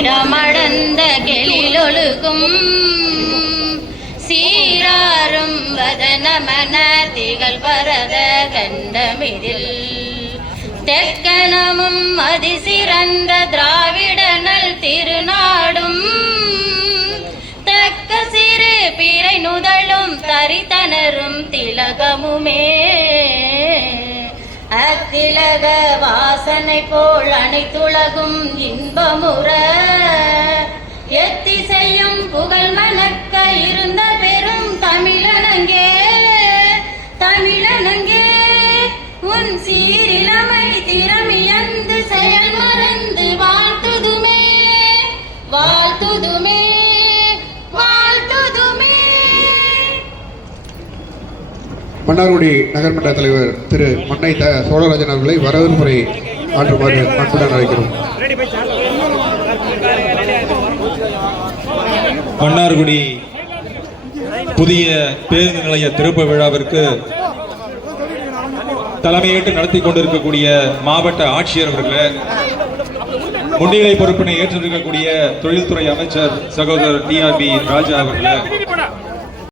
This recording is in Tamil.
இடமடந்த கெளிலொழுகும் சீராரும் வதனமன திகழ் பரத கண்டமிதில் தெக்கனமும் அதிசிறந்த திராவிடனல் திருநாடும் தக்க சிறு பிறை நுதலும் தரித்தனரும் திலகமுமே அத்திலக வாசனை போல் அனைத்துலகும் இன்பமுற எத்திசையும் புகழ் மணக்க இருந்த பெரும் தமிழனங்கே தமிழனங்கே உன் சீரிலமை திறமியந்து செயல் மறந்து வாழ்த்துதுமே வாழ்த்துதுமே வாழ்த்துதுமே. மன்னார்குடி நகர்மன்ற தலைவர் திரு மன்னை சோழராஜன் அவர்களை வரவேற்புரை ஆற்றுமாறு அன்புடன் அழைக்கிறோம். மன்னார்குடி புதிய பேருந்து நிலைய திறப்பு விழாவிற்கு தலைமையேற்று நடத்தி கொண்டிருக்கக்கூடிய மாவட்ட ஆட்சியர் அவர்களே, முன்னிலை பொறுப்பினை ஏற்றிருக்கக்கூடிய தொழில்துறை அமைச்சர் சகோதரர் TRB ராஜா அவர்களே,